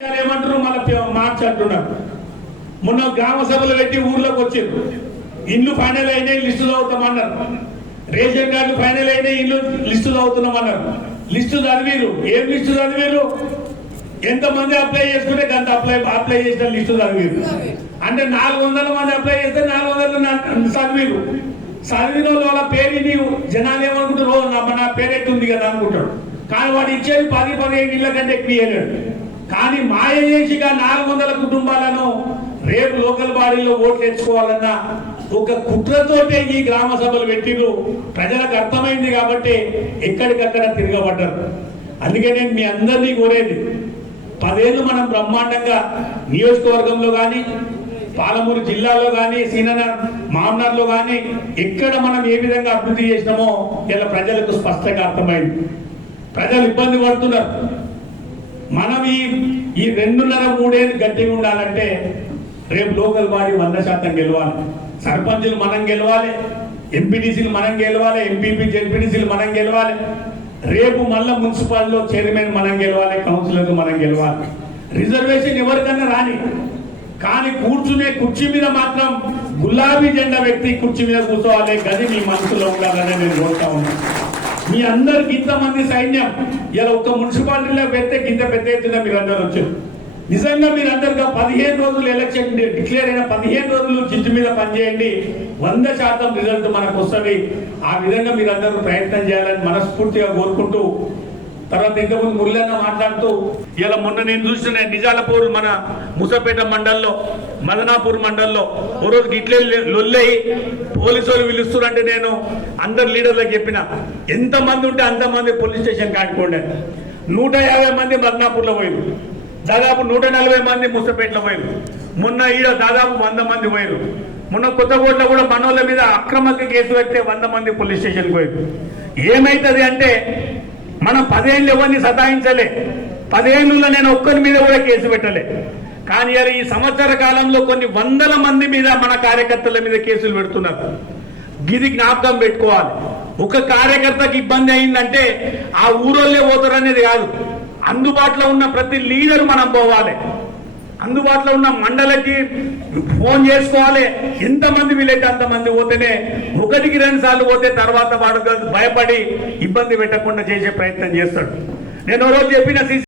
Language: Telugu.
ఏమంటారు మళ్ళీ మార్చి అంటున్నారు. మొన్న గ్రామ సభలు పెట్టి ఊర్లోకి వచ్చారు. ఇల్లు ఫైనల్ అయినాయి, లిస్టులు అవుతామన్నారు. రేషన్ కార్డు ఫైనల్ అయినాయి, ఇల్లు లిస్టులు అవుతున్నామన్నారు. లిస్టు చదివారు. ఏం లిస్టు చదివారు? ఎంతమంది అప్లై చేసుకుంటే అంత అప్లై చేసిన లిస్టు చదివారు. అంటే 400 మంది అప్లై చేస్తే 400 చదివారు. చదివిన వాళ్ళ పేరు నీవు జనాలు ఏమనుకుంటారు, నా పేరెట్టు ఉంది కదా అనుకుంటాడు. కానీ వాడు ఇచ్చేది 10-15 ఇళ్ళ కంటే ఎక్కువ ఇవ్వలేడు. కానీ మాయ చేసిగా 400 కుటుంబాలను రేపు లోకల్ బాడీలో ఓట్లు తెచ్చుకోవాలన్న ఒక కుట్రతోటే ఈ గ్రామ సభలు పెట్టిరు. ప్రజలకు అర్థమైంది కాబట్టి ఎక్కడికక్కడ తిరగబడ్డారు. అందుకే నేను మీ అందరినీ కోరేది, 10 ఏళ్ళు మనం బ్రహ్మాండంగా నియోజకవర్గంలో కానీ, పాలమూరు జిల్లాలో కానీ, మామనార్లో కానీ ఎక్కడ మనం ఏ విధంగా అభివృద్ధి చేసినామో ఇలా ప్రజలకు స్పష్టంగా అర్థమైంది. ప్రజలు ఇబ్బంది పడుతున్నారు. మనం ఈ 2.5-3 ఏళ్ళు గట్టిగా ఉండాలంటే రేపు లోకల్ బాడీ 100% గెలవాలి. సర్పంచులు మనం గెలవాలి, ఎంపీటీసీలు మనం గెలవాలి, ఎంపీపీ జెడ్పీటీసీలు మనం గెలవాలి. రేపు మళ్ళా మున్సిపాలిటీలో చైర్మన్ మనం గెలవాలి, కౌన్సిలర్లు మనం గెలవాలి. రిజర్వేషన్ ఎవరికన్నా రాని, కానీ కూర్చునే కుర్చీ మీద మాత్రం గులాబీ జెండా వ్యక్తి కుర్చీ మీద కూర్చోవాలి. గది మీ మనసులో ఉండాలని నేను కోరుతా ఉన్నాను. మీ అందరికి ఇంతమంది సైన్యం ఇలా ఒక్క మున్సిపాలిటీలో పెడితే ఇంత పెద్ద ఎత్తున మీరు అందరూ వచ్చారు. నిజంగా మీరు అందరుగా 15 రోజులు ఎలక్షన్ డిక్లేర్ అయిన 15 రోజులు జిడ్డు మీద పనిచేయండి. 100% రిజల్ట్ మనకు వస్తుంది. ఆ విధంగా మీరు అందరూ ప్రయత్నం చేయాలని మనస్ఫూర్తిగా కోరుకుంటూ, తర్వాత ఇంతకుముందు మురళన్న మాట్లాడుతూ ఇలా మొన్న నేను చూసిన నిజాలపూర్ మన ముసపేట మండల్లో, మదనాపూర్ మండల్లో ఓ రోజు ఇట్లే లొల్లయి పోలీసు వాళ్ళు పిలుస్తున్నారంటే నేను అందరు లీడర్లకు చెప్పిన, ఎంతమంది ఉంటే అంతమంది పోలీస్ స్టేషన్ కాటుకోండి. 150 మంది మదనాపూర్లో పోయారు, దాదాపు 140 మంది ముసపేటలో పోయారు. మొన్న ఈడ దాదాపు 100 మంది పోయారు. మొన్న కొత్తగూడలో కూడా మనోళ్ళ మీద అక్రమంగా కేసు పెడితే 100 మంది పోలీస్ స్టేషన్కి పోయారు. ఏమైతుంది అంటే మనం 10 ఏళ్ళు ఎవరిని సతాయించలే, 10 ఏళ్ళలో నేను ఒక్కరి మీద కూడా కేసు పెట్టలే. కానీ ఈ సంవత్సర కాలంలో కొన్ని 100ల మంది మీద మన కార్యకర్తల మీద కేసులు పెడుతున్నారు. గిది జ్ఞాపకం పెట్టుకోవాలి. ఒక కార్యకర్తకి ఇబ్బంది అయిందంటే ఆ ఊరోళ్ళే పోతారు అనేది కాదు, అందుబాటులో ఉన్న ప్రతి లీడర్ మనం పోవాలి. అందుబాటులో ఉన్న మండలికి ఫోన్ చేసుకోవాలి. ఎంతమంది వీలైతే అంతమంది పోతేనే, 1-2 సార్లు పోతే తర్వాత వాడు భయపడి ఇబ్బంది పెట్టకుండా చేసే ప్రయత్నం చేస్తాడు. నేను రోజు చెప్పిన